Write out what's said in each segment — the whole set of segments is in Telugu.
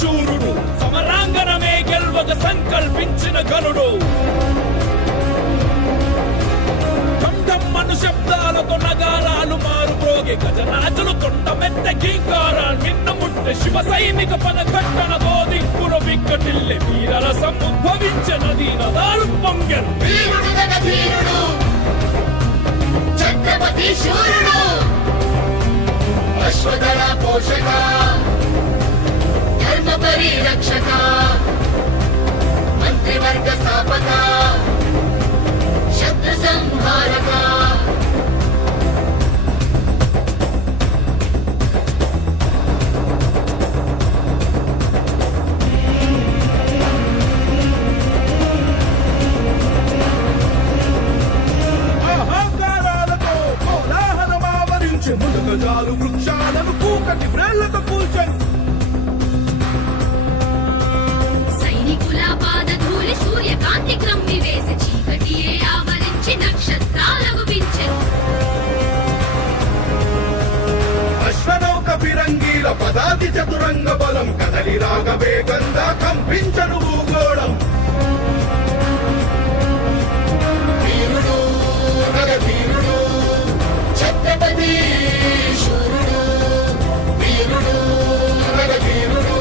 శూరుడు, సమరాంగణమే గెల్వక సంకల్పించిన గనుడు. మను శబ్దాలతో నగారాలు మారుప్రోగే గజరాజులు తొండమెత్త గీంకారాలు నిన్ను ముట్టె శివ సైనిక పద కట్టన గోదిక్కుల విక్కటిల్లె వీరరసం ఉద్భవించనది నదాలు పొంగెను. ఛత్రపతి శూరుడు, అశ్వదళ పోషక, ధర్మ పరిరక్షక, మంత్రివర్గ స్థాపక, శత్రు సంహారక. అహంకారాలతో కోలాహలమావరించే మునగజాలు వృక్షాలను కూకటి వ్రేళ్లతో కూల్చెను. సైనికుల పాదధూళి సూర్యకాంతి క్రమ్మి వేసి చీకటియే ఆవరించి నక్షత్రాలకు పించెను. అశ్వనౌక ఫిరంగీల పదాతి చతురంగ బలం కదలి రాగ వేగంగా కంపించను భూగోళం. వీరుడు, నరవీరుడు, ఛత్రపతి శూరుడు, వీరుడు, నరవీరుడు,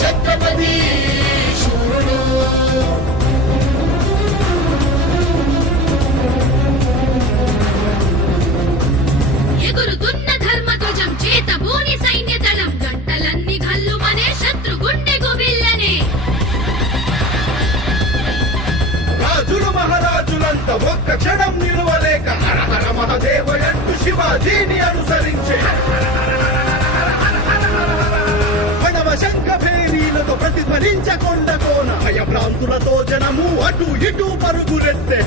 ఛత్రపతి శూరుడు. ఎగురుతున్న ధర్మధ్వజం చేత భూని సైన్య దళం గంటలన్నీ గల్లుమనే శత్రు గుండె గుబిల్లనే. రాజులు మహారాజులంతా ఒక్క క్షణం నిలువలేక హర హర మహదేవయంటూ శివాజీని అనుసరించే. ప్రణవ శంఖ భేరీలతో ప్రతిధ్వనించకొండ కోన భయభ్రాంతులతో జనము అటు ఇటు పరుగులెత్తే.